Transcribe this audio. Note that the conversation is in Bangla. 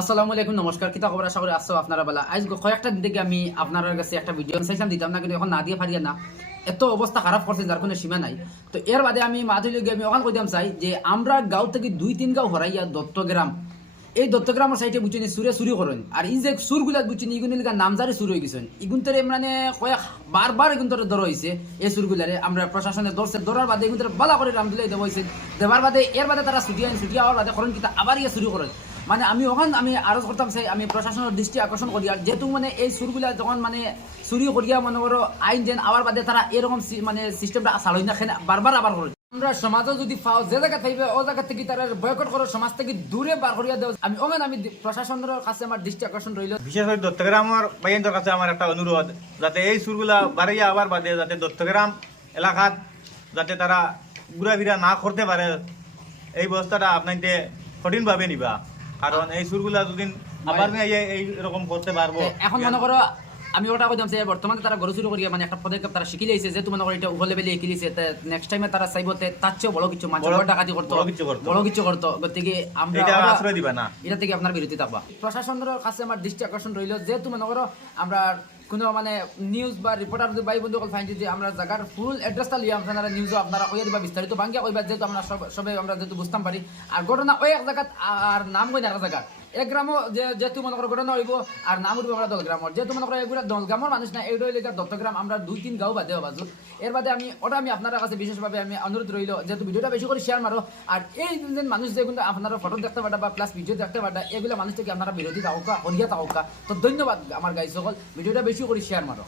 আসসালামু আলাইকুম, নমস্কার। কিতা খবর? আশা করি আসছো আপনারা বেলা। আজ কয়েকটা দিন থেকে আমি আপনার কাছে একটা ভিডিও চাইছিলাম, দিতাম না, কিন্তু এখন না দিয়ে পারিয়া না, এত অবস্থা খারাপ করছে যার কোনো সীমা নাই। তো এর বাদে আমি মাধুরী গিয়ে আমি ওখান কইতাম চাই যে আমরা গাঁও থেকে 2-3 গাঁও হরাইয়া দত্তগ্রাম, এই দত্তগ্রামের সাইডে বুঝছেন সুরে চুরি করেন। আর এই যে সুরগুলা বুঝছেন ইগুনের নামজারি সুর হয়ে গেছেন, ইগুনতরে মানে কয়েক বারবার এগুনতরে ধরা হয়েছে। এই সুরগুলারে আমরা প্রশাসনে ধরছে, ধরার বাদে এগুনতরে বালা করে রামদুলাই দেওয়া হয়েছে। দেওয়ার বাদে এর বাদে তারা ছুটি আইন, ছুটি হওয়ার বাদে করেন কিতা আবার ইয়ে চুরি করেন। মানে আমি ওখান আমি আরজ করতাম চাই, আমি প্রশাসনের দৃষ্টি আকর্ষণ করি। আর যেহেতু মানে এই সুরগুলা যখন মানে চুরি করিয়া মনে করো আইন দেন, আবার বাদে তারা এরকম মানে সিস্টেমটা চালই না, বারবার আবার করে। আমরা সমাজও যদি পাও যে জায়গা থাকবে ও জায়গা থেকে তারা বয়কট করো, সমাজ থেকে দূরে বার করিয়া দেওয়া। আমি ওখানে আমি প্রশাসনের কাছে আমার দৃষ্টি আকর্ষণ রইল। বিশেষ করে দত্তগ্রামের বাইনদের কাছে আমার একটা অনুরোধ, যাতে এই সুরগুলা বাড়াইয়া আবার বাদে যাতে দত্তগ্রাম এলাকাত যাতে তারা ঘুরাফিরা না করতে পারে, এই ব্যবস্থাটা আপনাকে কঠিনভাবে নিবা। কারণ এই সুরগুলা দুদিন আবার এই রকম করতে পারবো। এখন মনে করো আমি ওটা কইতাম যে বর্তমানে তারা গরু চুরি করিয়া মানে একটা পদক্ষেপ তারা শিখে লিয়েছে, যেহেতু মনে করো এটা উপর লেভেলে শিখিয়েছে, নেক্সট টাইমে তারা চাইবো তার চেয়েও বড় কিছু মানুষ ডাকাতি করতো, বড় কিছু করতো। গতিকে আমরা আশ্রয় দিবা না, এটা থেকে আপনার বিরতি থাকবা। প্রশাসনের কাছে আমার দৃষ্টি আকর্ষণ রইল, যেহেতু মনে করো আমরা কোনো মানে নিউজ বা রিপোর্টার যদি ভাই বন্ধু ফাইন যে আমরা জায়গার ফুল অ্যাড্রেসটা লিয়ে আপনারা নিউজও আপনারা কইয়া দিবা, বিস্তারিত বাঙ্গিয়া কইবা, যেহেতু আমরা সবাই আমরা যেহেতু বুঝতাম পারি। আর ঘটনা ওই এক জায়গা আর নাম কই না এক জায়গা, এক গ্রামও যেহেতু মনে করো ঘটনা হইব আর নাম উঠবো আমরা দলগ্রামর, যেহেতু মনে করো এগুলো দলগ্রামের মানুষ না, এইটা হইলে দত্তগ্রাম আমরা 2-3 গাঁও বাদে বাজু। এর বাদে আমি আপনার কাছে বিশেষভাবে আমি অনুরোধ রইল, যেহেতু ভিডিওটা বেশি করে শেয়ার মারো। আর এই মানুষ যেগুলো আপনারা ফটো দেখতে পারা বা প্লাস ভিডিও দেখতে পারা, এগুলো মানুষ থেকে আপনারা বিরোধী থাকা করিয়া থাকা। তো ধন্যবাদ আমার গাই সকল, ভিডিওটা বেশি করে শেয়ার মারো।